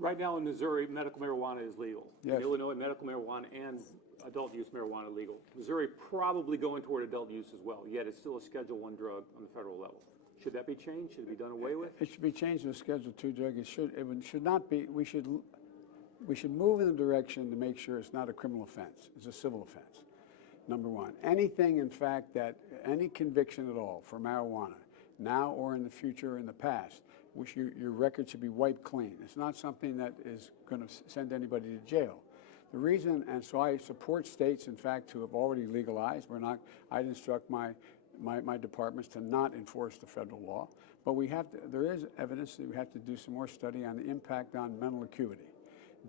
Right now in Missouri, medical marijuana is legal. Yes. In Illinois, medical marijuana and adult use marijuana are legal. Missouri probably going toward adult use as well, yet it's still a Schedule I drug on the federal level. Should that be changed? Should it be done away with? It should be changed to a Schedule II drug. It should not be. We should move in the direction to make sure it's not a criminal offense. It's a civil offense. Number one. Anything, in fact, that any conviction at all for marijuana, now or in the future or in the past, which your record should be wiped clean. It's not something that is going to send anybody to jail. The reason, and so I support states, in fact, who have already legalized. I'd instruct my departments to not enforce the federal law, but there is evidence that we have to do some more study on the impact on mental acuity.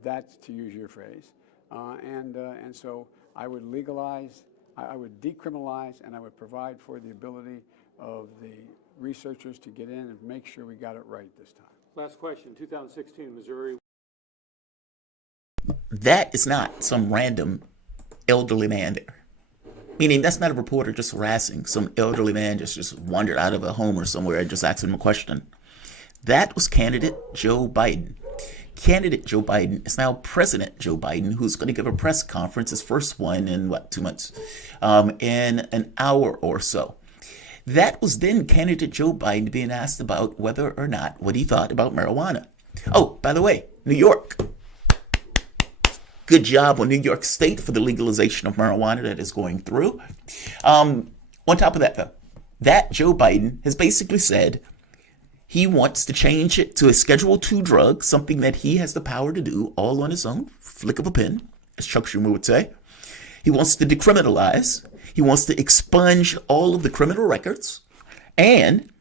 That's, to use your phrase, and so I would legalize, I would decriminalize, and I would provide for the ability of the researchers to get in and make sure we got it right this time. Last question, 2016, Missouri. That is not some random elderly man there. Meaning that's not a reporter just harassing some elderly man just wandered out of a home or somewhere and just asking him a question. That was candidate Joe Biden. Candidate Joe Biden is now President Joe Biden, who's going to give a press conference, his first one in 2 months, in an hour or so. That was then candidate Joe Biden being asked about whether or not what he thought about marijuana. Oh, by the way, New York. Good job on New York State for the legalization of marijuana that is going through. On top of that, though, that Joe Biden has basically said he wants to change it to a Schedule II drug, something that he has the power to do all on his own, flick of a pen, as Chuck Schumer would say. He wants to decriminalize. He wants to expunge all of the criminal records. And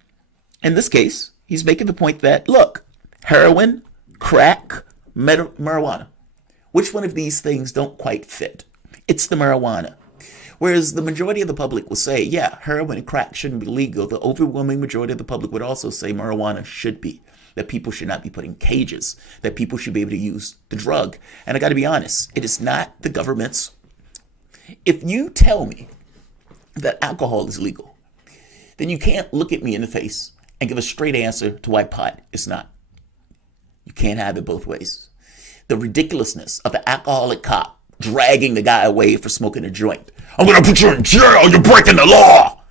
in this case, he's making the point that, look, heroin, crack, marijuana. Which one of these things don't quite fit? It's the marijuana. Whereas the majority of the public will say, yeah, heroin and crack shouldn't be legal. The overwhelming majority of the public would also say marijuana should be. That people should not be put in cages. That people should be able to use the drug. And I got to be honest, it is not the government's. If you tell me that alcohol is legal, then you can't look at me in the face and give a straight answer to why pot is not. You can't have it both ways. The ridiculousness of the alcoholic cop dragging the guy away for smoking a joint. I'm going to put you in jail. You're breaking the law.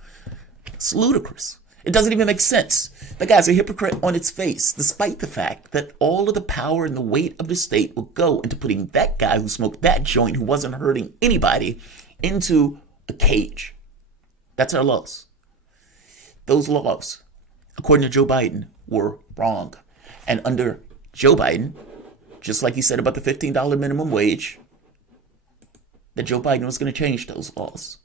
It's ludicrous. It doesn't even make sense. The guy's a hypocrite on its face, despite the fact that all of the power and the weight of the state will go into putting that guy who smoked that joint, who wasn't hurting anybody, into a cage. That's our laws. Those laws, according to Joe Biden, were wrong. And under Joe Biden, just like he said about the $15 minimum wage, that Joe Biden was going to change those laws.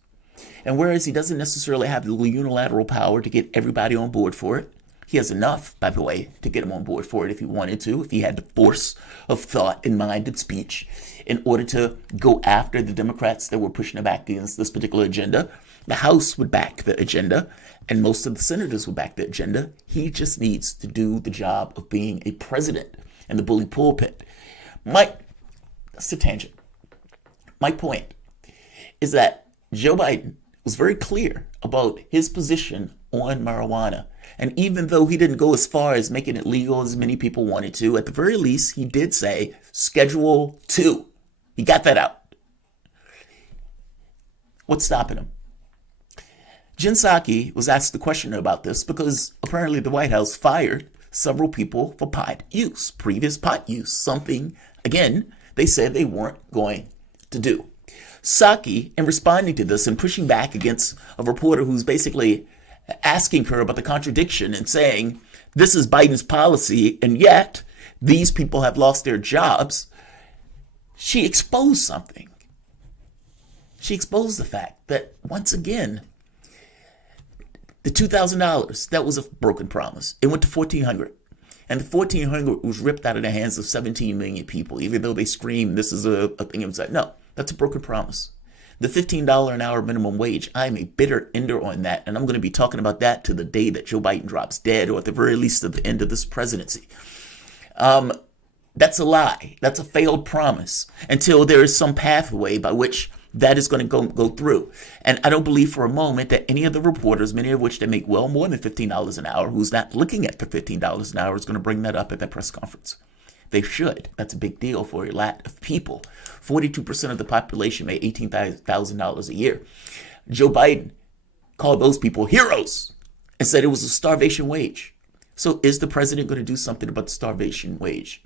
And whereas he doesn't necessarily have the unilateral power to get everybody on board for it, he has enough, by the way, to get them on board for it if he wanted to, if he had the force of thought and mind and speech in order to go after the Democrats that were pushing back against this particular agenda. The House would back the agenda, and most of the senators would back the agenda. He just needs to do the job of being a president in the bully pulpit. That's a tangent. My point is that Joe Biden was very clear about his position on marijuana. And even though he didn't go as far as making it legal as many people wanted to, at the very least, he did say Schedule II. He got that out. What's stopping him? Jen Psaki was asked the question about this because apparently the White House fired several people for pot use, previous pot use, something, again, they said they weren't going to do. Psaki, in responding to this and pushing back against a reporter who's basically asking her about the contradiction and saying, this is Biden's policy, and yet these people have lost their jobs, she exposed something. She exposed the fact that, once again, the $2,000, that was a broken promise. It went to $1,400. And the $1,400 was ripped out of the hands of 17 million people, even though they screamed, this is a thing inside. No, that's a broken promise. The $15 an hour minimum wage, I'm a bitter ender on that. And I'm going to be talking about that to the day that Joe Biden drops dead, or at the very least at the end of this presidency. That's a lie. That's a failed promise until there is some pathway by which that is going to go through. And I don't believe for a moment that any of the reporters, many of which they make well more than $15 an hour, who's not looking at the $15 an hour, is going to bring that up at that press conference. They should. That's a big deal for a lot of people. 42% of the population made $18,000 a year. Joe Biden called those people heroes and said it was a starvation wage. So is the president going to do something about the starvation wage?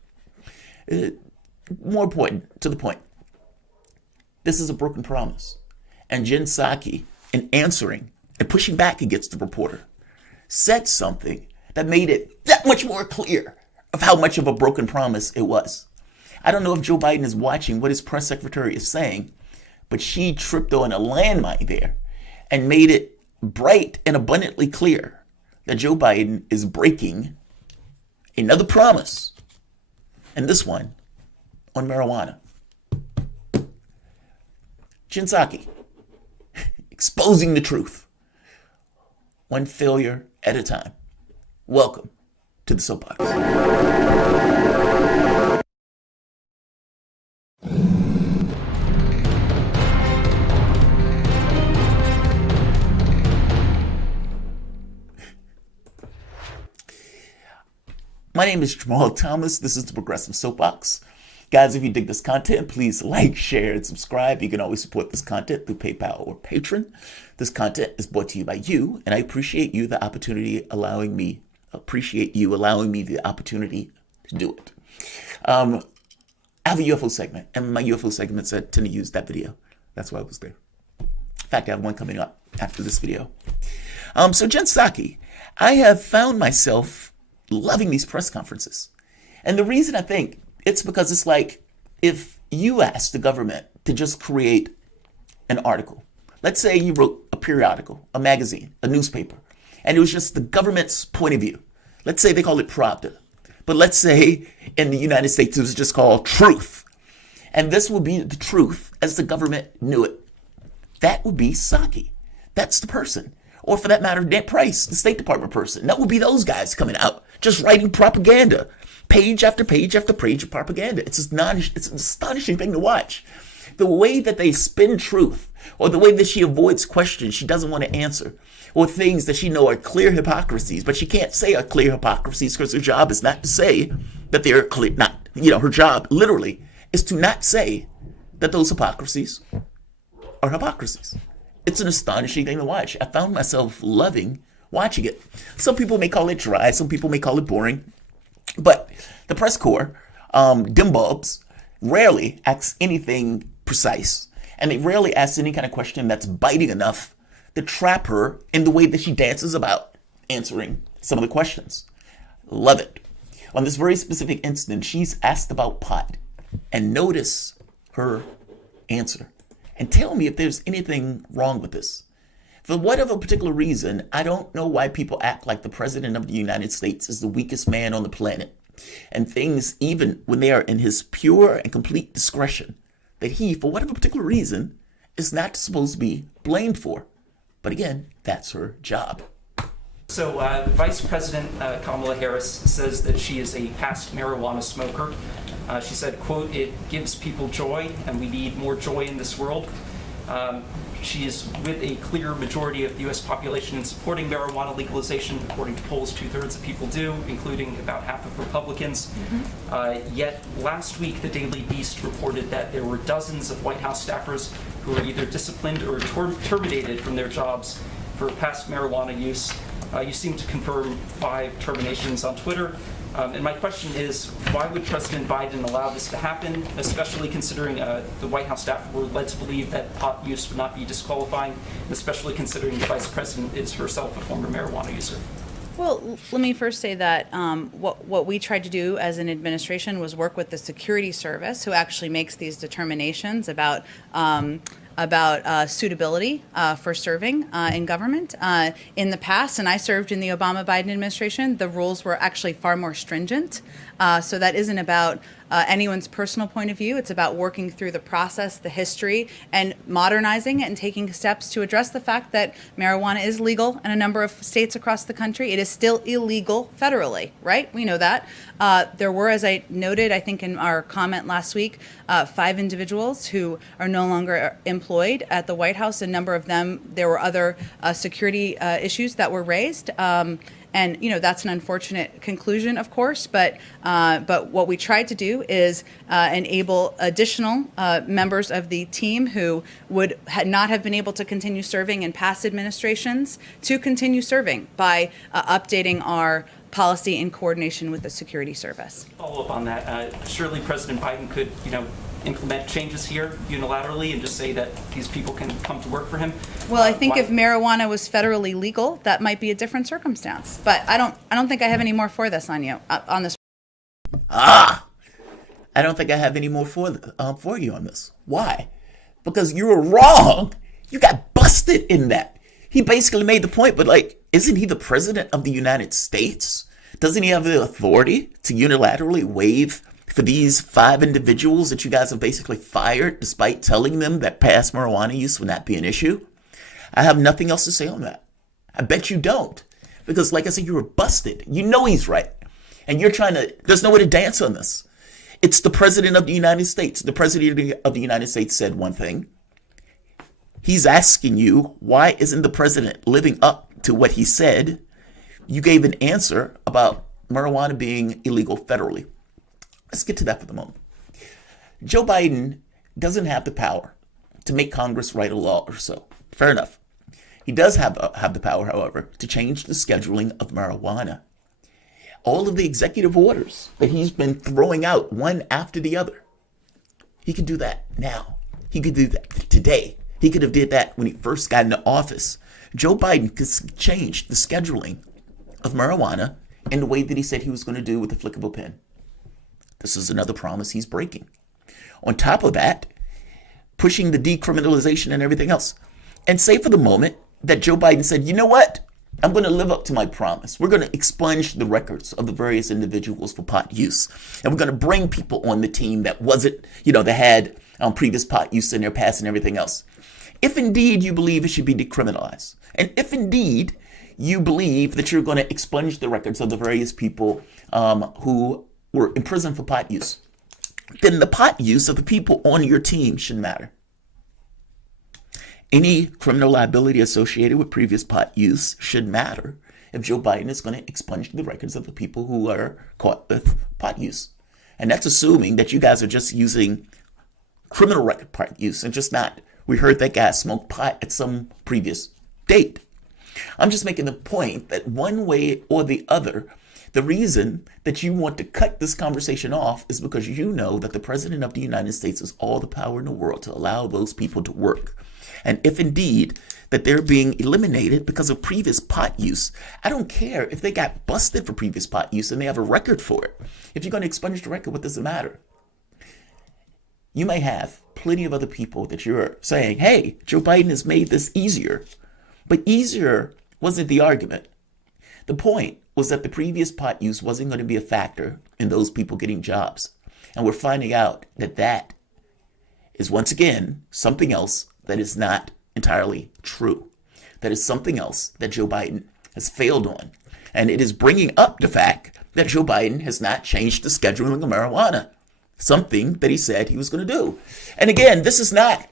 More important, to the point, this is a broken promise. And Jen Psaki, in answering and pushing back against the reporter, said something that made it that much more clear of how much of a broken promise it was. I don't know if Joe Biden is watching what his press secretary is saying, but she tripped on a landmine there and made it bright and abundantly clear that Joe Biden is breaking another promise, and this one on marijuana. Jen Psaki, exposing the truth, one failure at a time. Welcome to the Soapbox. My name is Jamarl Thomas. This is the Progressive Soapbox. Guys, if you dig this content, please like, share, and subscribe. You can always support this content through PayPal or Patreon. This content is brought to you by you, and I appreciate you allowing me the opportunity to do it. I have a UFO segment, and my UFO segments tend to use that video. That's why I was there. In fact, I have one coming up after this video. So Jen Psaki, I have found myself loving these press conferences. And the reason I think it's because it's like if you asked the government to just create an article. Let's say you wrote a periodical, a magazine, a newspaper, and it was just the government's point of view. Let's say they call it Pravda. But let's say in the United States it was just called Truth. And this would be the truth as the government knew it. That would be Psaki. That's the person. Or for that matter, Ned Price, the State Department person. That would be those guys coming out, just writing propaganda. Page after page after page of propaganda. It's an astonishing thing to watch. The way that they spin truth, or the way that she avoids questions she doesn't want to answer, or things that she knows are clear hypocrisies, but she can't say are clear hypocrisies because her job is not to say that they're clear. Her job literally is to not say that those hypocrisies are hypocrisies. It's an astonishing thing to watch. I found myself loving watching it. Some people may call it dry, some people may call it boring, but the press corps, dim bulbs, rarely asks anything precise, and they rarely ask any kind of question that's biting enough to trap her in the way that she dances about answering some of the questions. Love it. On this very specific incident, she's asked about pot, and notice her answer. And tell me if there's anything wrong with this. For whatever particular reason, I don't know why people act like the President of the United States is the weakest man on the planet. And things, even when they are in his pure and complete discretion, that he, for whatever particular reason, is not supposed to be blamed for. But again, that's her job. So Vice President Kamala Harris says that she is a past marijuana smoker. She said, quote, "It gives people joy, and we need more joy in this world." She is with a clear majority of the U.S. population in supporting marijuana legalization. According to polls, 2/3 of people do, including about half of Republicans. Yet last week, the Daily Beast reported that there were dozens of White House staffers who were either disciplined or terminated from their jobs for past marijuana use. You seem to confirm 5 terminations on Twitter. And my question is, why would President Biden allow this to happen, especially considering the White House staff were led to believe that pot use would not be disqualifying, and especially considering the Vice President is herself a former marijuana user? Well, let me first say that what we tried to do as an administration was work with the security service, who actually makes these determinations about suitability for serving in government. In the past, and I served in the Obama-Biden administration, the rules were actually far more stringent. So that isn't about anyone's personal point of view. It's about working through the process, the history, and modernizing it and taking steps to address the fact that marijuana is legal in a number of states across the country. It is still illegal federally, right? We know that. There were, as I noted, I think in our comment last week, 5 individuals who are no longer employed at the White House. A number of them, there were other security issues that were raised. And, that's an unfortunate conclusion, of course, but what we tried to do is enable additional members of the team who would not have been able to continue serving in past administrations to continue serving by updating our policy in coordination with the security service. Follow up on that. Surely President Biden could, implement changes here unilaterally and just say that these people can come to work for him. Well, I think Why- if marijuana was federally legal, that might be a different circumstance. But I don't think I have any more for this on you on this. I don't think I have any more for you on this. Why? Because you were wrong. You got busted in that. He basically made the point, but isn't he the president of the United States? Doesn't he have the authority to unilaterally waive for these 5 individuals that you guys have basically fired despite telling them that past marijuana use would not be an issue? I have nothing else to say on that. I bet you don't. Because like I said, you were busted. You know he's right. And you're there's no way to dance on this. It's the president of the United States. The president of the United States said one thing. He's asking you, why isn't the president living up to what he said? You gave an answer about marijuana being illegal federally. Let's get to that for the moment. Joe Biden doesn't have the power to make Congress write a law or so. Fair enough. He does have the power, however, to change the scheduling of marijuana. All of the executive orders that he's been throwing out one after the other, he could do that now. He could do that today. He could have did that when he first got into office. Joe Biden could change the scheduling of marijuana in the way that he said he was going to do with the flick of a pen. This is another promise he's breaking. On top of that, pushing the decriminalization and everything else. And say for the moment that Joe Biden said, you know what? I'm going to live up to my promise. We're going to expunge the records of the various individuals for pot use. And we're going to bring people on the team that wasn't, that had previous pot use in their past and everything else. If indeed you believe it should be decriminalized, and if indeed you believe that you're going to expunge the records of the various people who were in prison for pot use, then the pot use of the people on your team shouldn't matter. Any criminal liability associated with previous pot use should matter if Joe Biden is going to expunge the records of the people who are caught with pot use. And that's assuming that you guys are just using criminal record pot use and just not, we heard that guy smoked pot at some previous date. I'm just making the point that one way or the other, the reason that you want to cut this conversation off is because you know that the president of the United States has all the power in the world to allow those people to work. And if indeed that they're being eliminated because of previous pot use, I don't care if they got busted for previous pot use and they have a record for it. If you're going to expunge the record, what does it matter? You may have plenty of other people that you're saying, hey, Joe Biden has made this easier. But easier wasn't the argument. The point was that the previous pot use wasn't going to be a factor in those people getting jobs. And we're finding out that that is once again something else that is not entirely true. That is something else that Joe Biden has failed on. And it is bringing up the fact that Joe Biden has not changed the scheduling of marijuana, something that he said he was going to do. And again, this is not,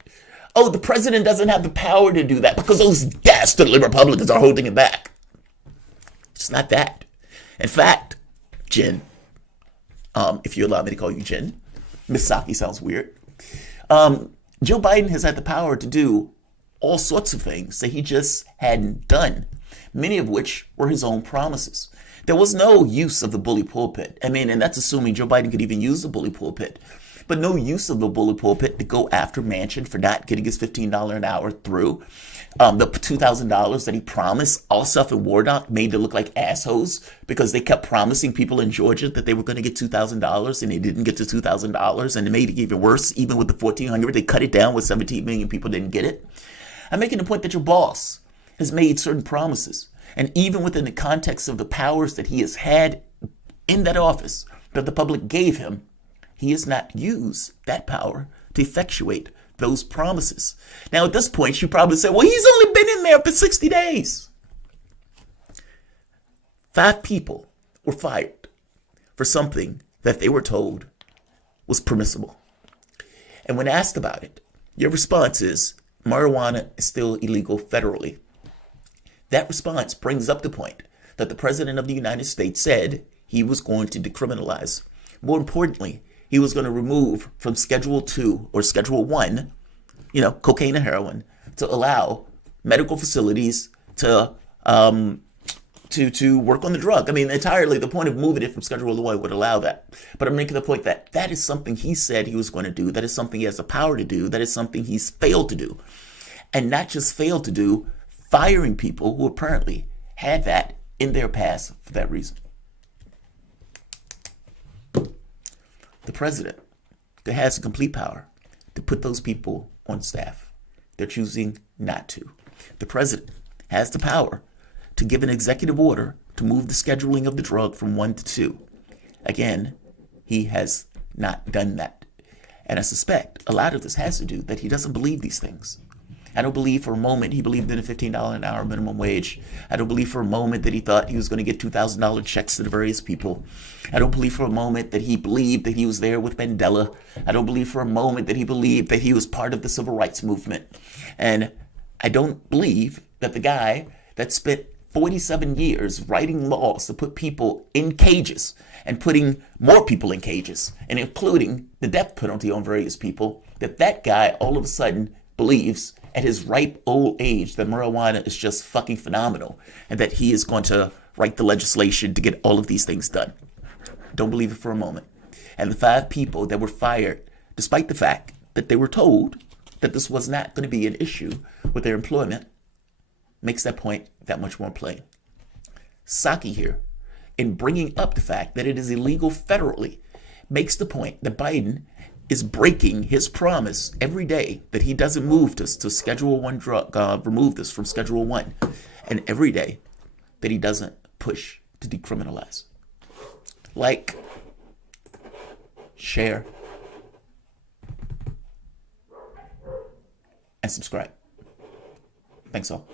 oh, the president doesn't have the power to do that because those dastardly Republicans are holding it back. It's not that. In fact, Jen, if you allow me to call you Jen, Miss Psaki sounds weird. Joe Biden has had the power to do all sorts of things that he just hadn't done, many of which were his own promises. There was no use of the bully pulpit. I mean, and that's assuming Joe Biden could even use the bully pulpit, but no use of the bully pulpit to go after Manchin for not getting his $15 an hour through. The $2,000 that he promised, Ossoff and Warnock made to look like assholes because they kept promising people in Georgia that they were going to get $2,000 and they didn't get to $2,000, and it made it even worse. Even with the $1,400, they cut it down with 17 million people didn't get it. I'm making the point that your boss has made certain promises, and even within the context of the powers that he has had in that office that the public gave him, he has not used that power to effectuate those promises. Now, at this point, you probably say, well, he's only been in there for 60 days. 5 people were fired for something that they were told was permissible. And when asked about it, your response is, marijuana is still illegal federally. That response brings up the point that the President of the United States said he was going to decriminalize. More importantly, he was going to remove from Schedule 2 or Schedule 1, cocaine and heroin, to allow medical facilities to work on the drug. I mean, entirely the point of moving it from Schedule 1 would allow that. But I'm making the point that that is something he said he was going to do. That is something he has the power to do. That is something he's failed to do. And not just failed to do, firing people who apparently had that in their past for that reason. The president that has the complete power to put those people on staff. They're choosing not to. The president has the power to give an executive order to move the scheduling of the drug from 1 to 2. Again, he has not done that. And I suspect a lot of this has to do that he doesn't believe these things. I don't believe for a moment he believed in a $15 an hour minimum wage. I don't believe for a moment that he thought he was going to get $2,000 checks to the various people. I don't believe for a moment that he believed that he was there with Mandela. I don't believe for a moment that he believed that he was part of the civil rights movement. And I don't believe that the guy that spent 47 years writing laws to put people in cages and putting more people in cages and including the death penalty on various people, that guy all of a sudden believes at his ripe old age that marijuana is just fucking phenomenal and that he is going to write the legislation to get all of these things done. Don't believe it for a moment. And the 5 people that were fired, despite the fact that they were told that this was not going to be an issue with their employment, makes that point that much more plain. Psaki here, in bringing up the fact that it is illegal federally, makes the point that Biden is breaking his promise every day that he doesn't move this to Schedule 1 drug, remove this from Schedule 1, and every day that he doesn't push to decriminalize. Like, share, and subscribe. Thanks all.